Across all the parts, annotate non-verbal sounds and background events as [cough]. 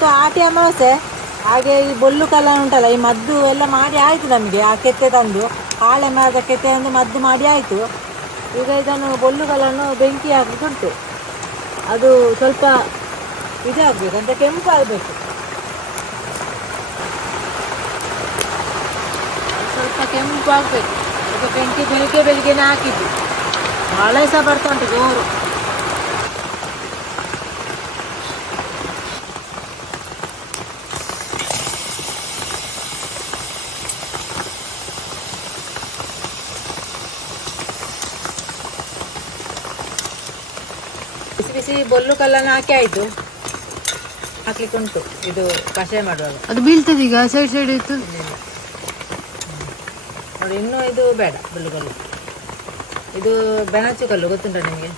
ಇವತ್ತು ಆಟಿ ಅಮಾವಾಸ್ಯೆ, ಹಾಗೆ ಈ ಬೊಲ್ಲು ಕಲ್ಲ ಉಂಟಲ್ಲ, ಈ ಮದ್ದು ಎಲ್ಲ ಮಾಡಿ ಆಯಿತು ನಮಗೆ, ಆ ಕೆತ್ತೆ ತಂದು, ಹಾಳೆ ಮರದ ಕೆತ್ತೆ ತಂದು ಮದ್ದು ಮಾಡಿ ಆಯಿತು. ಈಗ ಇದನ್ನು ಬೊಲ್ಲು ಕಲ್ಲನ್ನು ಬೆಂಕಿ ಹಾಕುದುಂಟು ಅದು ಸ್ವಲ್ಪ ಇದಾಗಬೇಕು ಅಂತ ಕೆಂಪು ಆಗಬೇಕು. ಸ್ವಲ್ಪ ಕೆಂಪು ಆಗಬೇಕು. ಈಗ ಬೆಂಕಿ, ಬೆಳಿಗ್ಗೆ ಬೆಳಿಗ್ಗೆನೇ ಹಾಕಿದ್ದು. ಮಳೆ ಸಹ ಬರ್ತಾ ಉಂಟು ಜೋರು. ಬಿಸಿ ಬೊಲ್ಲು ಕಲ್ಲನ್ನು ಹಾಕಿ ಆಯ್ತು. ಹಾಕ್ಲಿಕ್ಕೆ ಉಂಟು ಇದು ಕಷಾಯ ಮಾಡುವಾಗ. ಅದು ಬೀಳ್ತದೆ ಈಗ ಸೈಡ್ ಸೈಡ್ ಇತ್ತು. ನೋಡಿ ಇನ್ನೂ ಇದು ಬೇಡ ಬೊಲ್ಲು ಕಲ್ಲು. ಇದು ಬೆನಚು ಕಲ್ಲು ಗೊತ್ತುಂಟ ನಿಮಗೆ?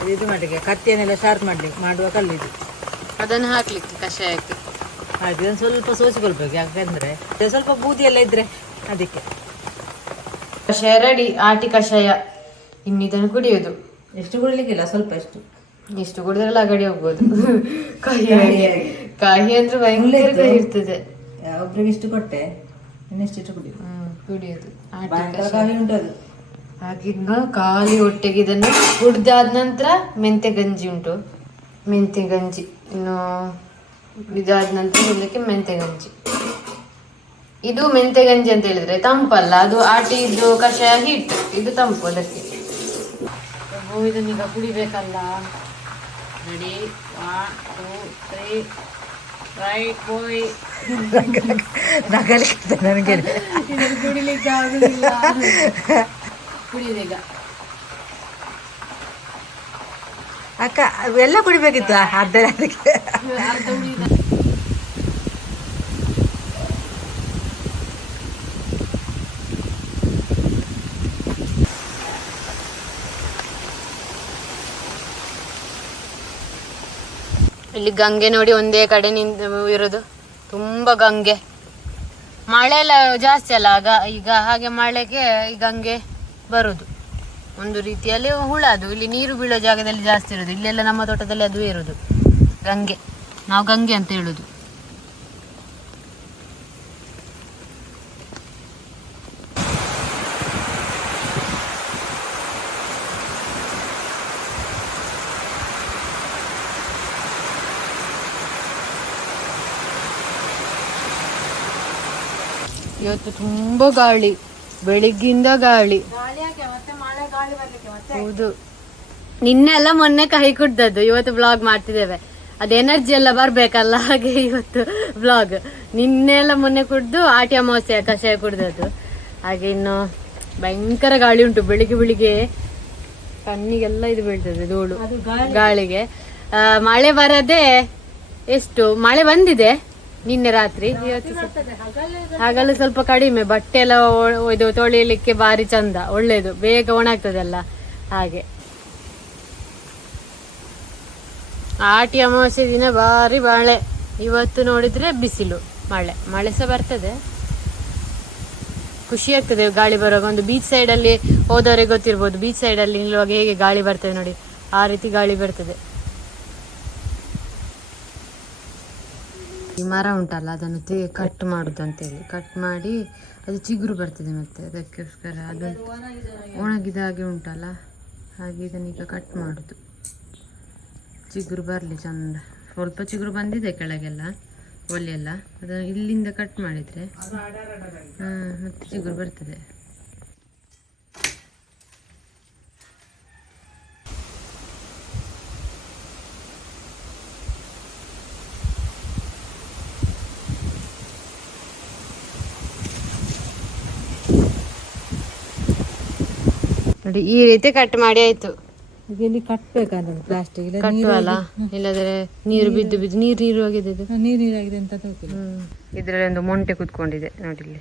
ಇದು ಇದು ಮಾಡಿಗೆ ಕತ್ತಿಯನ್ನೆಲ್ಲ ಶಾರ್ಪ್ ಮಾಡ್ಲಿಕ್ಕೆ ಮಾಡುವ ಕಲ್ಲು ಇದು. ಅದನ್ನು ಹಾಕ್ಲಿಕ್ಕೆ ಕಷಾಯಕ್ಕೆ. ಹಾಗೆ ಇದನ್ನು ಸ್ವಲ್ಪ ಸೋಸಿಕೊಳ್ಬೇಕು ಯಾಕಂದ್ರೆ ಸ್ವಲ್ಪ ಬೂದಿ ಎಲ್ಲ ಇದ್ರೆ ಅದಕ್ಕೆ. ಕಷಾಯ ರೆಡಿ ಆಟಿ ಕಷಾಯ. ಇನ್ನಿದನ್ನು ಕುಡಿಯೋದು. ಎಷ್ಟು ಕುಡಿಲಿಕ್ಕಿಲ್ಲ ಸ್ವಲ್ಪ ಎಷ್ಟು. ಎಷ್ಟು ಕುಡಿದ್ರಲ್ಲ ಅಗಡಿ ಹೋಗ್ಬೋದು. ಕಹಿ ಕಹಿ ಅಂದ್ರೆ ಭಯಂಕರ ಕಹಿ ಇರ್ತದೆ. ಒಬ್ರಿಗೆ ಇಷ್ಟು ಕೊಟ್ಟೆ ಇನ್ನೆಷ್ಟು ಕುಡಿಯೋದು. ಕುಡಿಯೋದು. ಕಹಿ ಉಂಟದು. ಹಾಗಿದ್ನ ಖಾಲಿ ಹೊಟ್ಟೆಗೆ ಇದನ್ನು ಕುಡ್ದಾದ ನಂತರ ಮೆಂತೆ ಗಂಜಿ ಉಂಟು. ಮೆಂತೆ ಗಂಜಿ. ಇನ್ನು ಇದಾದ ನಂತರ ಇದಕ್ಕೆ ಮೆಂತೆ ಗಂಜಿ. ಇದು ಮೆಂತೆ ಗಂಜಿ ಅಂತ ಹೇಳಿದ್ರೆ ತಂಪಲ್ಲ ಅದು ಆಟಿ ಇದ್ದು ಕಷಾಯ ಹಿಟ್ಟು ಇದು ತಂಪು ಅದಕ್ಕೆ. ಇದನ್ನೀಗ ಕುಡಿಬೇಕಲ್ಲ. Ready one two three right ಬಾಯ್ ನಗಲಿಕ್ಕೆ ನನಗೆ. ಇದನ್ನು ಕುಡಿಲಿಕ್ಕೆ ಆಗುದಿಲ್ಲ. ಕುಡಿಯೋದೀಗ ಅಕ್ಕ ಎಲ್ಲ ಕುಡಿಬೇಕಿತ್ತು ಅರ್ಧ ಅದಕ್ಕೆ ಇಲ್ಲಿ ಗಂಗೆ ನೋಡಿ ಒಂದೇ ಕಡೆ ನಿಂತು ಇರೋದು. ತುಂಬಾ ಗಂಗೆ. ಮಳೆ ಎಲ್ಲ ಜಾಸ್ತಿ ಅಲ್ಲ, ಆಗ ಈಗ ಹಾಗೆ ಮಳೆಗೆ ಈ ಗಂಗೆ ಬರುದು. ಒಂದು ರೀತಿಯಲ್ಲಿ ಹುಳ ಅದು. ಇಲ್ಲಿ ನೀರು ಬೀಳೋ ಜಾಗದಲ್ಲಿ ಜಾಸ್ತಿ ಇರೋದು. ಇಲ್ಲೆಲ್ಲ ನಮ್ಮ ತೋಟದಲ್ಲಿ ಅದು ಇರೋದು. ಗಂಗೆ. ನಾವು ಗಂಗೆ ಅಂತ ಹೇಳುದು. ಇವತ್ತು ತುಂಬಾ ಗಾಳಿ ಬೆಳಿಗ್ಗಿಂದ ಗಾಳಿ. ಹೌದು. ನಿನ್ನೆಲ್ಲ ಮೊನ್ನೆ ಕೈ ಕುಡ್ದದ್ದು ಇವತ್ತು ಬ್ಲಾಗ್ ಮಾಡ್ತಿದ್ದೇವೆ. ಅದು ಎನರ್ಜಿ ಎಲ್ಲ ಬರ್ಬೇಕಲ್ಲ ಹಾಗೆ ಇವತ್ತು ಬ್ಲಾಗ್ ನಿನ್ನೆ ಎಲ್ಲ ಮೊನ್ನೆ ಕುಡ್ದು ಆಟಿ ಅಮಾವಾಸ್ಯ ಕಷಾಯ ಕುಡ್ದದ್ದು. ಹಾಗೆ ಇನ್ನು ಭಯಂಕರ ಗಾಳಿ ಉಂಟು ಬೆಳಿಗ್ಗೆ ಬೆಳಿಗ್ಗೆ ಕಣ್ಣಿಗೆಲ್ಲ ಇದು ಬೀಳ್ತದೆ ಧೂಳು. ಗಾಳಿಗೆ. ಆ, ಮಳೆ ಬರದೆ ಎಷ್ಟು? ಮಳೆ ಬಂದಿದೆ. ನಿನ್ನೆ ರಾತ್ರಿ. ಹಗಲು ಸ್ವಲ್ಪ ಕಡಿಮೆ, ಬಟ್ಟೆ ಎಲ್ಲ ಇದು ತೊಳಿಲಿಕ್ಕೆ ಭಾರಿ ಚಂದ, ಒಳ್ಳೇದು, ಬೇಗ ಒಣಗ್ತದಲ್ಲ, ಹಾಗೆ. ಆಟಿ ಅಮಾವಾಸ್ಯೆ ದಿನ ಭಾರಿ ಮಳೆ. ಇವತ್ತು ನೋಡಿದ್ರೆ ಬಿಸಿಲು, ಮಳೆ. ಮಳೆ ಸಹ ಬರ್ತದೆ. ಖುಷಿ ಆಗ್ತದೆ ಗಾಳಿ ಬರುವಾಗ. ಒಂದು ಬೀಚ್ ಸೈಡ್ ಅಲ್ಲಿ ಹೋದವರಿಗೆ ಗೊತ್ತಿರ್ಬೋದು ಬೀಚ್ ಸೈಡ್ ಅಲ್ಲಿ ನಿಲ್ಲುವಾಗ ಹೇಗೆ ಗಾಳಿ ಬರ್ತದೆ ನೋಡಿ. ಆ ರೀತಿ ಗಾಳಿ ಬರ್ತದೆ. ಈ ಮರ ಉಂಟಲ್ಲ, ಅದನ್ನು ತೇ ಕಟ್ ಮಾಡುದು ಅಂತೇಳಿ. ಕಟ್ ಮಾಡಿ ಅದು ಚಿಗುರು ಬರ್ತದೆ ಮತ್ತೆ, ಅದಕ್ಕೋಸ್ಕರ ಅದು ಒಣಗಿದ ಹಾಗೆ ಉಂಟಲ್ಲ, ಹಾಗೆ ಇದನ್ನೀಗ ಕಟ್ ಮಾಡುದು. ಚಿಗುರು ಬರಲಿ ಚಂದ. ಸ್ವಲ್ಪ ಚಿಗುರು ಬಂದಿದೆ ಕೆಳಗೆಲ್ಲ, ಒಲೆಯೆಲ್ಲ. ಅದನ್ನು ಇಲ್ಲಿಂದ ಕಟ್ ಮಾಡಿದರೆ, ಹಾಂ, ಮತ್ತೆ ಚಿಗುರು ಬರ್ತದೆ. ನೋಡಿ ಈ ರೀತಿ ಕಟ್ ಮಾಡಿ ಆಯ್ತು. ಇಲ್ಲಿ ಕಟ್ಬೇಕಂತ ಪ್ಲಾಸ್ಟಿಕ್ ಇಲ್ಲ ಕಟ್ಟುವಲ್ಲ? ಇಲ್ಲದ್ರೆ ನೀರು ಬಿದ್ದು ಬಿದ್ದು ನೀರು ನೀರು ಆಗಿದೆ ಇದು. ನೀರು ಆಗಿದೆ ಅಂತ ಗೊತ್ತಿಲ್ಲ ಇದರಲ್ಲಿ ಒಂದು ಮೊಂಟೆ ಕುತ್ಕೊಂಡಿದೆ ನೋಡಿ ಇಲ್ಲಿ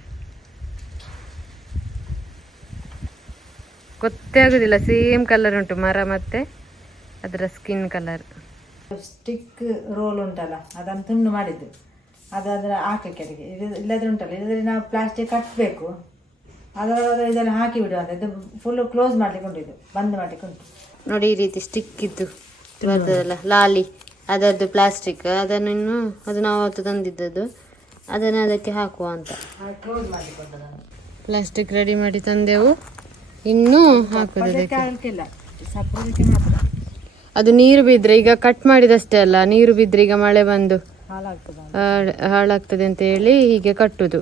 ಗೊತ್ತೇ ಆಗುದಿಲ್ಲ ಸೇಮ್ ಕಲರ್ ಉಂಟು ಮರ ಮತ್ತೆ ಅದರ ಸ್ಕಿನ್ ಕಲರ್ ಸ್ಟಿಕ್ ರೋಲ್ ಉಂಟಲ್ಲ ಅದನ್ನು ತುಂಡು ಮಾಡಿದ್ದು. ಅದಾದ್ರೆ ಹಾಕಕ್ಕೆ ಅದಕ್ಕೆ. ಇದು ಇಲ್ಲದ್ರೆ ಉಂಟಲ್ಲ ಇಲ್ಲದ್ರೆ ನಾವು ಪ್ಲಾಸ್ಟಿಕ್ ಕಟ್ಟಬೇಕು ಅದರೊಳಗೆ ಇದೆಲ್ಲ ಹಾಕಿ ಬಿಡುವಂತ ಇದು ಫುಲ್ ಕ್ಲೋಸ್ ಮಾಡ್ಲಿಕ್ಕೆ ಉಂಟು ಇದು ಬಂದ್ ಮಾಡ್ಲಿಕ್ಕೆ ಉಂಟು ನೋಡಿ ಈ ರೀತಿ ಸ್ಟಿಕ್ ಇದ್ದು ಬರ್ತದಲ್ಲ ಲಾಲಿ. ಅದರದ್ದು ಪ್ಲಾಸ್ಟಿಕ್ ಅದನ್ನು ಇನ್ನು ಅದು ನಾವು ಅವತ್ತು ತಂದಿದ್ದದ್ದು. ಅದನ್ನು ಅದಕ್ಕೆ ಹಾಕುವ ಅಂತ. ಕ್ಲೋಸ್ ಪ್ಲಾಸ್ಟಿಕ್ ರೆಡಿ ಮಾಡಿ ತಂದೆವು. ಇನ್ನೂ ಹಾಕುದು ಅದಕ್ಕೆ. ಹಾಕಿಲ್ಲ ಸಪ್ಪಳಕ್ಕೆ ಮಾತ್ರ. ಅದು ನೀರು ಬಿದ್ದರೆ ಈಗ ಕಟ್ ಮಾಡಿದಷ್ಟೇ ಅಲ್ಲ ನೀರು ಬಿದ್ದರೆ ಈಗ ಮಳೆ ಬಂದು ಹಾಳಾಗ್ತದ ಹಾಳ್- ಹಾಳಾಗ್ತದೆ ಅಂತ ಹೇಳಿ ಹೀಗೆ ಕಟ್ಟುದು.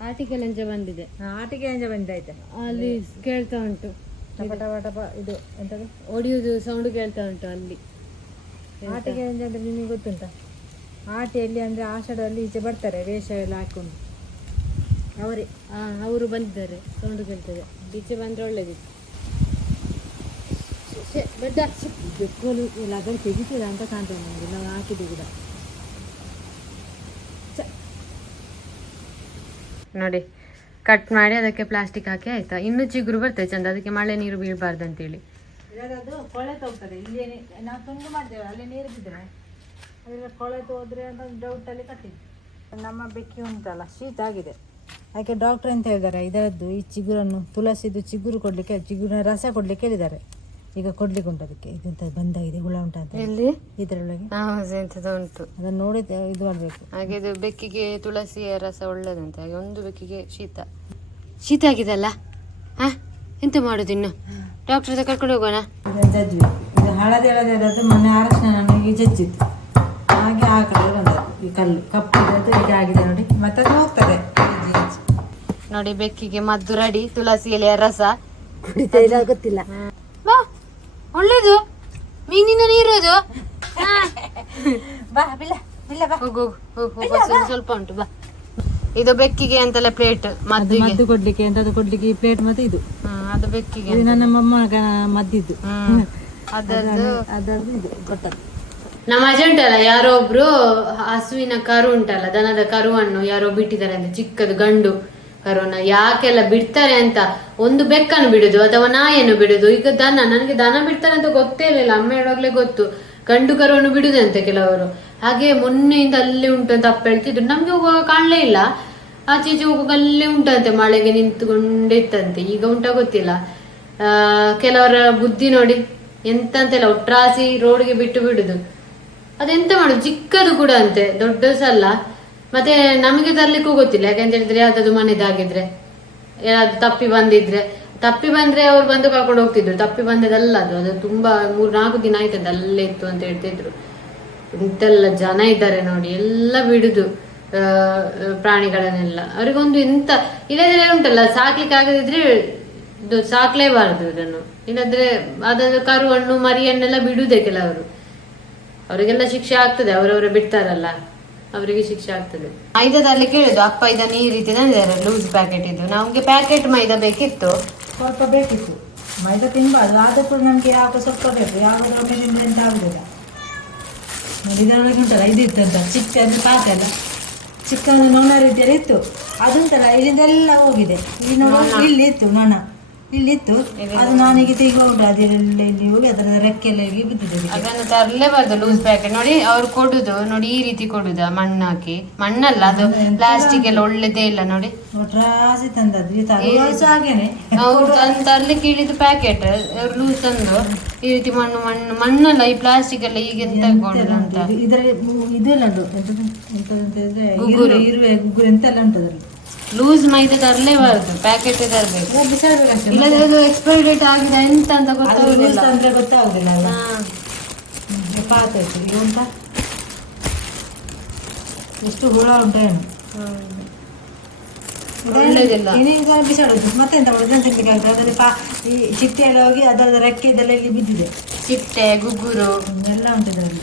ಆರ್ಟಿಕಲ್ ಎಂಜ ಬಂದಿದೆ. ಆಟಿಕೆ ಎಂಜ ಬಂದಾಯ್ತಾ. ಅಲ್ಲಿ ಕೇಳ್ತಾ ಉಂಟು. ಟಪ ಟಪ ಟಪ ಇದು ಎಂತದು? ಒಡಿಯುದು ಸೌಂಡ್ ಕೇಳ್ತಾ ಉಂಟು ಅಲ್ಲಿ. ಆಟಿಕೆ ಎಂಜ ಅಂದ್ರೆ ನಿಮಗೆ ಗೊತ್ತುಂಟ? ಆಟಿಯಲ್ಲಿ ಅಂದ್ರೆ ಆಷಾಢದಲ್ಲಿ ಈಚೆ ಬರ್ತಾರೆ ವೇಷ ಎಲ್ಲ ಹಾಕೊಂಡು. ಅವರೇ ಹಾ ಅವರು ಬಂದಿದ್ದಾರೆ ಸೌಂಡ್ ಕೇಳ್ತದೆ. ಈಚೆ ಬಂದ್ರೆ ಒಳ್ಳೇದಿತ್ತು. ಬೆಡ್ಡ ಬೆಟ್ಟ. ಬೆಕ್ಕೋಲು ಇಲ್ಲ ಅದನ್ನು ತೆಗಿತೀರ ಅಂತ ಕಾಣ್ತೇವೆ ನಮಗೆ. ನಾವು ಹಾಕಿದ್ದು ಕೂಡ. ನೋಡಿ ಕಟ್ ಮಾಡಿ ಅದಕ್ಕೆ ಪ್ಲಾಸ್ಟಿಕ್ ಹಾಕಿ ಆಯ್ತಾ? ಇನ್ನು ಚಿಗುರು ಬರ್ತದೆ ಚಂದ, ಅದಕ್ಕೆ ಮಳೆ ನೀರು ಬೀಳಬಾರ್ದು ಅಂತೇಳಿ ಕೊಳೆ ಹೋದ್ರೆ ಅಂತ ಡೌಟಲ್ಲಿ ಕಟ್ಟಿದ್ದು. ನಮ್ಮ ಬೆಕ್ಕಿ ಉಂಟಲ್ಲ, ಶೀತ ಆಗಿದೆ. ಅದಕ್ಕೆ ಡಾಕ್ಟರ್ ಅಂತ ಹೇಳಿದ್ದಾರೆ ಇದರದ್ದು ಈ ಚಿಗುರನ್ನು ತುಳಸಿದು ಚಿಗುರು ಕೊಡಲಿಕ್ಕೆ, ಚಿಗುರಿನ ರಸ ಕೊಡಲಿಕ್ಕೆ ಹೇಳಿದ್ದಾರೆ. ಈಗ ಕೊಡ್ಲಿಕ್ಕೆ ಉಂಟು ಅದಕ್ಕೆ. ಇದೆಂತ ಬಂದಾಗಿದೆ ಹುಳ ಉಂಟಂತ ಎಲ್ಲಿ? ಇದರೊಳಗೆ. ಎಂತದ ಉಂಟು. ಅದನ್ನು ನೋಡಿ ಇದು ಮಾಡಬೇಕು. ಹಾಗೆ ಇದು ಬೆಕ್ಕಿಗೆ ತುಳಸಿಯ ರಸ ಒಳ್ಳೇದಂತೆ ಹಾಗೆ ಒಂದು ಬೆಕ್ಕಿಗೆ ಶೀತ. ಶೀತ ಆಗಿದೆಲ್ಲ ಹಾ? ಎಂತ ಮಾಡುದು ಇನ್ನು? ಡಾಕ್ಟರ್ ಹತ್ರ ಕರ್ಕೊಂಡು ಹೋಗೋಣ. ಜಜ್ಜಿ. ಇದು ಹಳದಿ ಹಳದಿ ಮನೆ ಮೊನ್ನೆ ಅರಶಿನ ನಮಗೆ ಜಜ್ಜಿತ್ತು. ಹಾಗೆ ಆ ಕಡೆ ಬಂದದ್ದು ಈ ಕಲ್ಲು. ಕಪ್ಪು ಈಗ ಆಗಿದೆ ನೋಡಿ. ಮತ್ತೆ ಅದು ಹೋಗ್ತದೆ. ನೋಡಿ ಬೆಕ್ಕಿಗೆ ಮದ್ದು ರೆಡಿ ತುಳಸಿ ಎಲೆಯ ರಸ. ಗೊತ್ತಿಲ್ಲ. ಒಳ್ಳೇದು. ಮೀನಿನ ನೀರು ಅದು ಹಾ. ಬಾ ಬಿಲ್ಲ ಬಿಲ್ಲ ಬಾ. ಹೋಗು ಹೋಗು ಹೋಗು ಸ್ವಲ್ಪ ಉಂಟು ಬಾ. ಇದು ಬೆಕ್ಕಿಗೆ ಅಂತಲ್ಲ ಪ್ಲೇಟ್ ಮದ್ದು ಮದ್ದು ಕೊಡ್ಲಿಕ್ಕೆ ಎಂತದ್ದು ಕೊಡ್ಲಿಕ್ಕೆ ಈ ಪ್ಲೇಟ್ ಮತ್ತೆ ಇದು. ಹ್ಮ್, ಅದು ಬೆಕ್ಕಿಗೆ ಇದು ನನ್ನ ಮೊಮ್ಮಗ ಮದ್ದಿದ್ದು. ಅದರದ್ದು. ಅದರದ್ದು ಇದು. ಕೊಟ್ಟದ್ದು. ನಮ್ಮ ಅಜ್ಜ ಉಂಟಲ್ಲ ಯಾರೋ ಒಬ್ರು ಹಸುವಿನ ಕರು ಉಂಟಲ್ಲ ದನದ ಕರುವನ್ನು ಯಾರೋ ಬಿಟ್ಟಿದ್ದಾರೆ ಅಂತ ಚಿಕ್ಕದು ಗಂಡು. ಕರುವನ್ನ ಯಾಕೆಲ್ಲ ಬಿಡ್ತಾರೆ ಅಂತ ಒಂದು ಬೆಕ್ಕನ್ನು ಬಿಡುದು, ಅಥವಾ ನಾಯನ್ನು ಬಿಡುದು. ಈಗ ದನ, ನನಗೆ ದನ ಬಿಡ್ತಾರೆ ಅಂತ ಗೊತ್ತೇ ಇರಲಿಲ್ಲ. ಅಮ್ಮ ಹೇಳುವಾಗಲೇ ಗೊತ್ತು. ಗಂಡು ಕರುವನ್ನು ಬಿಡುದಂತೆ ಕೆಲವರು. ಹಾಗೆ ಮೊನ್ನೆಯಿಂದ ಅಲ್ಲಿ ಉಂಟು ಅಂತ ಅಪ್ಪ ಹೇಳ್ತಿದ್ರು. ನಮ್ಗೆ ಹೋಗುವಾಗ ಕಾಣಲೇ ಇಲ್ಲ. ಆಚೆ ಈಚೆ ಹೋಗುವಾಗ ಅಲ್ಲೇ ಉಂಟಂತೆ, ಮಳೆಗೆ ನಿಂತುಕೊಂಡಿತ್ತಂತೆ ಈಗ ಉಂಟಾ ಗೊತ್ತಿಲ್ಲ. ಆ, ಕೆಲವರ ಬುದ್ಧಿ ನೋಡಿ ಎಂತ ಅಂತೆಲ್ಲ ಒಟ್ರಾಸಿ ರೋಡ್ಗೆ ಬಿಟ್ಟು ಬಿಡುದು. ಅದೆಂತ ಮಾಡುದು? ಚಿಕ್ಕದು ಕೂಡ ಅಂತೆ ದೊಡ್ಡ ಸಲ್ಲ. ಮತ್ತೆ ನಮಗೆ ತರ್ಲಿಕ್ಕೂ ಗೊತ್ತಿಲ್ಲ. ಯಾಕಂತ ಹೇಳಿದ್ರೆ ಯಾವ್ದಾದ್ರು ಮನೆದಾಗಿದ್ರೆ ಯಾರಾದ್ರೂ ತಪ್ಪಿ ಬಂದಿದ್ರೆ, ತಪ್ಪಿ ಬಂದ್ರೆ ಅವ್ರು ಬಂದು ಕರ್ಕೊಂಡು ಹೋಗ್ತಿದ್ರು. ತಪ್ಪಿ ಬಂದದಲ್ಲ ಅದು. ಅದು ತುಂಬಾ ಮೂರ್ ನಾಲ್ಕು ದಿನ ಆಯ್ತದ ಅಲ್ಲೇ ಇತ್ತು ಅಂತ ಹೇಳ್ತಿದ್ರು ಇಂತೆಲ್ಲ ಜನ ಇದ್ದಾರೆ ನೋಡಿ. ಎಲ್ಲ ಬಿಡುದು ಪ್ರಾಣಿಗಳನ್ನೆಲ್ಲ. ಅವರಿಗೊಂದು ಇಂತ ಇಲ್ಲದ್ರೆ ಉಂಟಲ್ಲ, ಸಾಕ್ಲಿಕ್ಕೆ ಆಗದಿದ್ರೆ ಇದು ಸಾಕ್ಲೇಬಾರದು ಇದನ್ನು. ಇಲ್ಲದ್ರೆ ಅದಾದ ಕರುವನ್ನು ಮರಿಯನ್ನೆಲ್ಲ ಬಿಡುದೇ ಕೆಲವರು. ಅವರಿಗೆಲ್ಲ ಶಿಕ್ಷೆ ಆಗ್ತದೆ, ಅವರವರ ಬಿಡ್ತಾರಲ್ಲ. ಅವರಿಗೆ ಶಿಕ್ಷೆ ಆಗ್ತದೆ. ಮೈದಾದಲ್ಲಿ ಕೇಳುದು ಅಪ್ಪ ಇದನ್ನ ಈ ರೀತಿ ತಂದಿದ್ದಾರೆ ಲೂಸ್ ಪ್ಯಾಕೆಟ್ ಇದು ನಮ್ಗೆ ಪ್ಯಾಕೆಟ್ ಮೈದಾ ಬೇಕಿತ್ತು. ಸ್ವಲ್ಪ ಬೇಕಿತ್ತು. ಮೈದಾ ತಿನ್ಬಾರ್ದು. ಆದ ಕೂಡ ನಮಗೆ ಯಾವಾಗ ಸ್ವಲ್ಪ ಬೇಕು. ಯಾವಾಗ ಒಮ್ಮೆ ತಿಂದ್ರೆ ಎಂತ ಆಗುದಿಲ್ಲ. ನೋಡಿ ಇದರೊಳಗೆ ಉಂಟಲ್ಲ ಇದು ಇತ್ತಂತ ಚಿಕ್ಕ ಅಂದ್ರೆ ಪಾತ ಅಲ್ಲ ಚಿಕ್ಕ ಒಂದು ನೊಣ ರೀತಿಯಲ್ಲಿ ಇತ್ತು. ಅದುಂಟಲ್ಲ ಇಲ್ಲಿಂದೆಲ್ಲ ಹೋಗಿದೆ. ಇಲ್ಲಿ ನೋಡಿ ಇಲ್ಲಿ ಇತ್ತು ನೊಣ. ಇಲ್ಲಿ ಇತ್ತು ಅದು ನಾನೀಗ ಈಗ ಉಂಟು ಅದೆಲ್ಲ ಇಲ್ಲಿ ಹೋಗಿ ಅದರ ರೆಕ್ಕೆಲ್ಲ ಇಲ್ಲಿ ಬಿದ್ದಿದೆ. ಅದನ್ನು ತರಲೇಬಾರ್ದು ಲೂಸ್ ಪ್ಯಾಕೆಟ್ ನೋಡಿ ಅವ್ರು ಕೊಡುದು ನೋಡಿ ಈ ರೀತಿ ಕೊಡುದ ಮಣ್ಣು ಹಾಕಿ. ಮಣ್ಣಲ್ಲ ಅದು ಪ್ಲಾಸ್ಟಿಕ್ ಎಲ್ಲ ಒಳ್ಳೇದೇ ಇಲ್ಲ ನೋಡಿ. ರಾಸಿ ತಂದದ್ದು. ಹಾಗೇನೆ. ಅವ್ರು ತಂದು ತರ್ಲಿಕ್ಕೆ ಇಳಿದು ಪ್ಯಾಕೆಟ್ ಅವ್ರು ಲೂಸ್ ತಂದು ಈ ರೀತಿ ಮಣ್ಣು ಮಣ್ಣು ಮಣ್ಣಲ್ಲ ಈ ಪ್ಲಾಸ್ಟಿಕ್ ಎಲ್ಲ ಈಗ ಎಂತ ಅಂತ. ಇದು- ಇದರಲ್ಲಿ ಇದೆಲ್ಲ ಉಂಟು? ಅಂತ ಹೇಳಿದ್ರೆ ಇರುವೆ ಗುಗ್ಗುರು ಎಂತೆಲ್ಲ ಉಂಟು ಅದರಲ್ಲಿ? ಲೂಸ್ ಮೈದಾ ತರಲೇಬಾರ್ದು ಪ್ಯಾಕೆಟ್ ತರಬೇಕು. ಇಲ್ಲದ್ರೆ ಅದು ಎಕ್ಸ್ಪೈರಿ ಡೇಟ್ ಆಗಿದೆ ಎಂತ ಅಂತ ಗೊತ್ತಾಗುದಿಲ್ಲ. ಅಂದ್ರೆ ಗೊತ್ತಾಗುದಿಲ್ಲ ಅಲ್ಲ ಹಾ. ಹ್ಮ್, ಪಾತ ಆಯ್ತು ಈಗ ಉಂಟ ಎಷ್ಟು ಹುಳ ಉಂಟು ಏನು? ಬಿಸಾಡುದು. ಮತ್ತೆ ಎಂತ ಮಾಡುದು? ತಿನ್ಲಿಕ್ಕೆ ಅದರಲ್ಲಿ ಪಾ ಈ ಚಿಟ್ಟೆ ಎಲ್ಲ ಹೋಗಿ ಅದರ ರೆಕ್ಕೆ ಇದೆಲ್ಲ ಇಲ್ಲಿ ಬಿದ್ದಿದೆ. ಚಿಟ್ಟೆ ಗುಗ್ಗುರು. ಎಲ್ಲ ಉಂಟು ಇದರಲ್ಲಿ.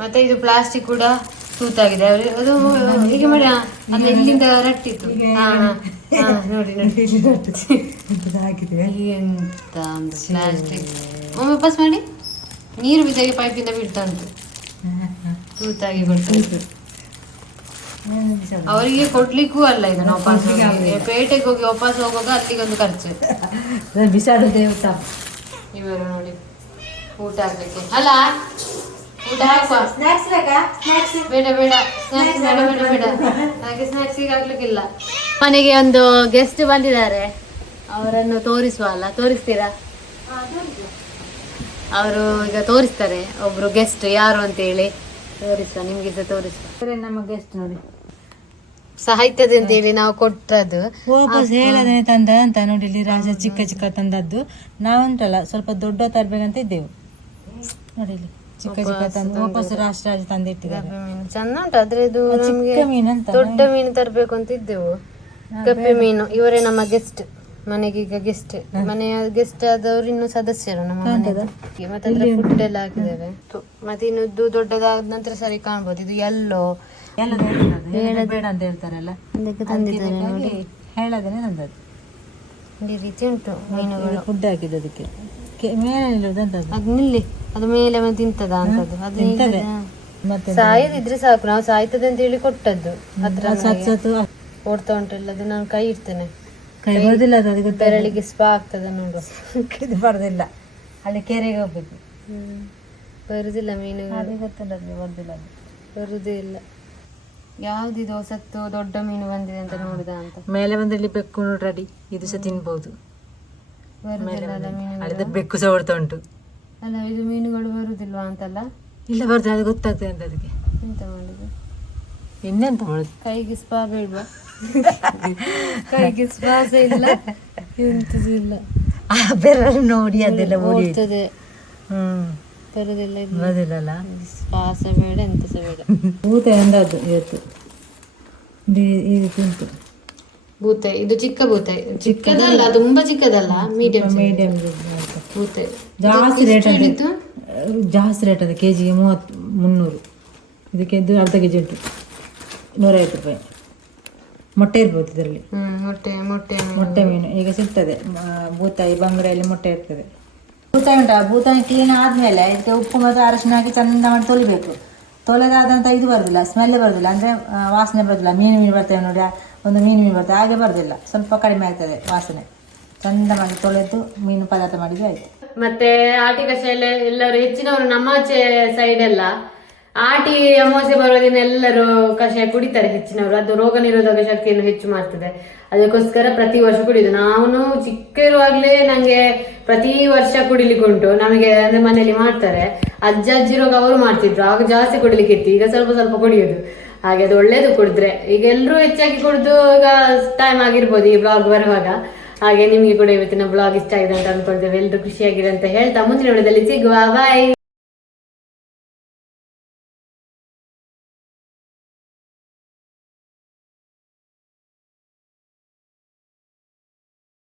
ಮತ್ತೆ ಇದು ಪ್ಲಾಸ್ಟಿಕ್ ಕೂಡ. ತೂತಾಗಿದೆ ಅವ್ರು- ಅದು ಹೀಗೆ ಮಾಡಿ ಆ, ಅದು ಇಲ್ಲಿಂದ ರಟ್ಟಿತ್ತು. ನೋಡಿ ನೋಡಿ. [laughs] ಎಂತ ಒಂದು ಪ್ಲಾಸ್ಟಿಕ್ ಒಮ್ಮೆ ವಾಪಸ್ ಮಾಡಿ. ನೀರು ಬಿದ್ದಾಗೆ ಪೈಪಿಂದ ಬೀಳ್ತಂತು. ತೂತಾಗಿ ಬರ್ತಂತು? ಅವರಿಗೆ ಕೊಡ್ಲಿಕ್ಕೂ ಅಲ್ಲ ಇದನ್ನ ವಾಪಸ್. ಪೇಟೆಗೆ ಹೋಗಿ ವಾಪಸ್ ಹೋಗುವಾಗ ಅಲ್ಲಿಗೊಂದು ಖರ್ಚು. ಬಿಸಾಡೋದೇ ಇವರು ನೋಡಿ ಊಟ ಆಗ್ಲಿಕ್ಕೆ. ಅಲ್ಲ ಸ್ನಾಕ್ಸ್ ಬೇಕಾ? ಸ್ನಾಕ್ಸ್ ಬೇಡ ಬೇಡ. ಸ್ನಾಕ್ಸ್ ಬೇಡ ಬೇಡ ಬೇಡ. ನನಗೆ ಸ್ನಾಕ್ಸ್ ಆಗ್ಲಿಕ್ಕಿಲ್ಲ ಮನೆಗೆ ಒಂದು ಗೆಸ್ಟ್ ಬಂದಿದ್ದಾರೆ. ಅವರನ್ನು ತೋರಿಸುವ ಅಲ್ಲ? ತೋರಿಸ್ತೀರಾ? ಅವರು ಈಗ ತೋರಿಸ್ತಾರೆ. ಒಬ್ರು ಗೆಸ್ಟ್ ಯಾರು ಅಂತ ಹೇಳಿ ತೋರಿಸ ನಿಮ್ಗೆ ಸಹ ತೋರಿಸ ಸರಿ ನಮ್ಮ ಗೆಸ್ಟ್ ನೋಡಿ. ಸಾಹಿತ್ಯದ ಅಂತ ಹೇಳಿ ನಾವು ಕೊಟ್ಟದ್ದು. ವಾಪಸ್ ಹೇಳದೇ ತಂದ ಅಂತ ನೋಡಿ ಇಲ್ಲಿ ರಾಜ ಚಿಕ್ಕ ಚಿಕ್ಕ ತಂದದ್ದು. ನಾವಂತಲ್ಲ ಸ್ವಲ್ಪ ದೊಡ್ಡ ತರ್ಬೇಕಂತ ಇದ್ದೇವೆ. ನೋಡಿ ಇಲ್ಲಿ. ಚಿಕ್ಕ ಚಿಕ್ಕ ತಂದು ವಾಪಸ್ ರಾಷ್ಟ್ರ ತಂದಿಟ್ಟಿದ್ದಾರೆ. ಚೆನ್ನ ಉಂಟು ಆದ್ರೆ ಇದು ನಮ್ಗೆ ದೊಡ್ಡ ಮೀನು ತರಬೇಕು ಅಂತ ಇದ್ದೆವು. ಕಪ್ಪೆ ಮೀನು. ಇವರೇ ನಮ್ಮ ಗೆಸ್ಟ್ ಮನೆಗೆ ಈಗ ಗೆಸ್ಟ್ ಮನೆಯ ಗೆಸ್ಟ್ ಆದವರು ಇನ್ನು ಸದಸ್ಯರು ನಮ್ಮ ಮನೆಗೆ ಮತ್ತೆ ಅದ್ರ ಫುಡ್ ಎಲ್ಲ ಹಾಕಿದ್ದೇವೆ. ಮತ್ತೆ ಇನ್ನು ದೊಡ್ಡದಾದ ನಂತರ ಸರಿ ಕಾಣ್ಬೋದು. ಇದು ಎಲ್ಲೋ ಬೇಡ ಅಂತ ಹೇಳ್ತಾರಲ್ಲ. ಹೇಳದೇನೆ ತಂದದ್ದು ಈ ರೀತಿ ಉಂಟು ಮೀನುಗಳು. ಫುಡ್ ಹಾಕಿದ್ದು ಅದಕ್ಕೆ. ಅದು ನಿಲ್ಲಿ ಅದು ಮೇಲೆ ಮತ್ತೆ ತಿಂತದ ಅಂತದ್ದು. ಅದು ತಿಂತದೆ. ಮತ್ತೆ ಸಾಯದಿದ್ರೆ ಸಾಕು ನಾವು ಸಾಯ್ತದೆ ಅಂತ ಹೇಳಿ ಕೊಟ್ಟದ್ದು. ಹತ್ರ ಸತ್ ಸತ್ತು ಓಡ್ತಾ ಉಂಟಲ್ಲ ಅದು ನಾನು ಕೈ ಇಡ್ತೇನೆ. ಕೈ ಬರುದಿಲ್ಲ ಅದು ಅದಕ್ಕೆ ಬೆರಳಿಗೆ ಸ್ಪಾ ಆಗ್ತದೆ ನೋಡು. [laughs] ಇದು ಬರೋದಿಲ್ಲ. ಅಲ್ಲಿ ಕೆರೆಗೆ ಹೋಗ್ಬೇಕು. ಬರುದಿಲ್ಲ ಮೀನು. ಅದೇ ಗೊತ್ತಿಲ್ಲ ಅದು ಬರೋದಿಲ್ಲ ಅದು. ಬರುದೇ ಇಲ್ಲ. ಯಾವ್ದಿದು ಹೊಸತ್ತು ದೊಡ್ಡ ಮೀನು ಬಂದಿದೆ ಅಂತ ನೋಡಿದ ಅಂತ. ಮೇಲೆ ಬಂದಲ್ಲಿ ಬೆಕ್ಕು ರೆಡಿ ಇದು ಸಹ ತಿನ್ಬಹುದು ಮೀನುಗಳು? ಬೆಕ್ಕು ಸಹ ಓಡ್ತಾ ಉಂಟು. ಅಲ್ಲ ಇದು ಮೀನುಗಳು ಬರುದಿಲ್ವಾ ಅಂತಲ್ಲ? ಇಲ್ಲ ಬರ್ತದೆ ಅದು ಗೊತ್ತಾಗ್ತದೆ ಅಂತ ಅದಕ್ಕೆ. ಎಂತ ಮಾಡುದು? ಇನ್ನೆಂತ ಮಾಡುದು? ಕೈಗೆ ಸ್ಪಾ ಬೇಡ್ವಾ? ಕೈಗೆ ಸ್ಪಾ ಸಹ ಇಲ್ಲ. ಎಂತದು ಇಲ್ಲ. ಆ ಬೆರಳು ನೋಡಿ ಅದೆಲ್ಲ ಓಡಿ ಓಡ್ತದೆ. ಹ್ಮ್. ಬರುದಿಲ್ಲ ಬರೋದಿಲ್ಲಲ್ಲ ಸ್ಪಾ ಸಹ ಬೇಡ ಎಂತ ಸಹ ಬೇಡ. ಊತ ಎಂದದ್ದು ಇವತ್ತು? ಇದು- ಈ ರೀತಿ ಉಂಟು ಬೂತೆ ಇದು ಚಿಕ್ಕ ಬೂತಾಯಿ ಚಿಕ್ಕದಲ್ಲ ತುಂಬಾ ಚಿಕ್ಕದಲ್ಲ ಮೀಡಿಯಂ ಮೀಡಿಯಂ ಬೂತಾಯಿ ಜಾಸ್ತಿ ರೇಟ್ ಹಿಡಿತು ಜಾಸ್ತಿ ರೇಟ್ ಅದು ಕೆ ಜಿಗೆ ಮೂವತ್ತು ಮುನ್ನೂರು. ಇದಕ್ಕೆ ಇದು ಅರ್ಧ ಕೆ ಜಿ ಉಂಟು. ನೂರೈವತ್ತು ರೂಪಾಯಿ. ಮೊಟ್ಟೆ ಇರ್ಬೋದು ಇದರಲ್ಲಿ. ಮೊಟ್ಟೆ ಮೊಟ್ಟೆ ಮೊಟ್ಟೆ ಮೀನು. ಈಗ ಸಿಗ್ತದೆ. ಬೂತಾಯಿ ಬಂಗ್ರೆಯಲ್ಲಿ ಮೊಟ್ಟೆ ಇರ್ತದೆ. ಬೂತಾಯಿ ಉಂಟಾ ಬೂತಾಯಿ ಕ್ಲೀನ್ ಆದಮೇಲೆ ಇದಕ್ಕೆ ಉಪ್ಪು ಮತ್ತು ಅರಶಿನ ಹಾಕಿ ಚಂದ ಮಾಡಿ ತೊಳಿಬೇಕು. ತೊಲೆದಾದಂಥ ಇದು ಬರೋದಿಲ್ಲ ಸ್ಮೆಲ್ ಬರೋದಿಲ್ಲ. ಅಂದರೆ ವಾಸನೆ ಬರೋದಿಲ್ಲ. ಮೀನು ಮೀನು ಬರ್ತವೆ ನೋಡಿ. ಒಂದು ಮೀನು ಮೀನು ಬರ್ತದೆ, ಹಾಗೆ ಬರೋದಿಲ್ಲ. ಸ್ವಲ್ಪ ಕಡಿಮೆ ಆಗ್ತದೆ ವಾಸನೆ. ಚಂದ ಮಾಡಿ ತೊಳೆದು ಮೀನು ಪದಾರ್ಥ ಮಾಡಿದ್ರೆ ಆಯ್ತು. ಮತ್ತೆ ಆಟಿ ಕಷಾಯ ಎಲ್ಲರೂ, ಹೆಚ್ಚಿನವರು ನಮ್ಮಾಚೆ ಸೈಡ್ ಎಲ್ಲ, ಆಟಿ ಅಮಾವಾಸ್ಯೆ ಬರುವ ದಿನ ಎಲ್ಲರೂ ಕಷಾಯ ಕುಡಿತಾರೆ ಹೆಚ್ಚಿನವರು. ಅದು ರೋಗ ನಿರೋಧಕ ಶಕ್ತಿಯನ್ನು ಹೆಚ್ಚು ಮಾಡ್ತದೆ. ಅದಕ್ಕೋಸ್ಕರ ಪ್ರತಿ ವರ್ಷ ಕುಡಿಯುದು. ನಾನು ಚಿಕ್ಕ ಇರುವಾಗಲೇ ನಂಗೆ ಪ್ರತಿ ವರ್ಷ ಕುಡಿಲಿಕ್ಕುಂಟು ನಮಗೆ ಅಂದ್ರೆ ಮನೆಯಲ್ಲಿ ಮಾಡ್ತಾರೆ. ಅಜ್ಜ, ಅಜ್ಜಿ ಇರುವಾಗ ಅವರು ಮಾಡ್ತಿದ್ರು. ಆಗ ಜಾಸ್ತಿ ಕುಡಿಲಿಕ್ಕೆ ಇತ್ತು. ಈಗ ಸ್ವಲ್ಪ ಸ್ವಲ್ಪ ಕುಡಿಯೋದು. ಹಾಗೆ ಅದು ಒಳ್ಳೇದು ಕುಡಿದ್ರೆ. ಈಗ ಎಲ್ಲರೂ ಹೆಚ್ಚಾಗಿ ಕುಡಿದು ಈಗ ಟೈಮ್ ಆಗಿರ್ಬೋದು ಈ ಬ್ಲಾಗ್ ಬರುವಾಗ. ಹಾಗೆ ನಿಮಗೆ ಕೂಡ ಇವತ್ತಿನ ಬ್ಲಾಗ್ ಇಷ್ಟ ಆಗಿದೆ ಅಂತ ಅನ್ಕೊಳ್ತೇವೆ. ಎಲ್ಲರೂ ಖುಷಿಯಾಗಿದೆ ಅಂತ ಹೇಳ್ತಾ ಮುಂದಿನ ವಿಡಿಯೋದಲ್ಲಿ ಸಿಗುವ. ಬಾಯ್